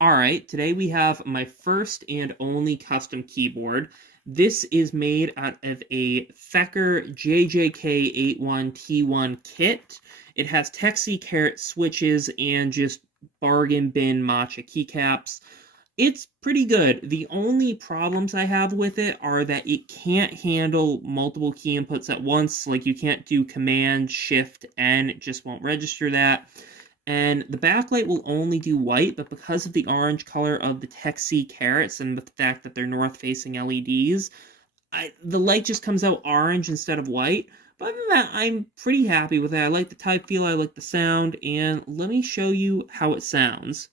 Alright, today we have my first and only custom keyboard. This is made out of a Fecker JJK81T1 kit. It has Texie Carat switches and just bargain bin matcha keycaps. It's pretty good. The only problems I have with it are that it can't handle multiple key inputs at once. Like you can't do Command Shift N, it just won't register that. And the backlight will only do white, but because of the orange color of the Texie carrots and the fact that they're north-facing LEDs, the light just comes out orange instead of white. But other than that, I'm pretty happy with it. I like the type feel, I like the sound, and let me show you how it sounds.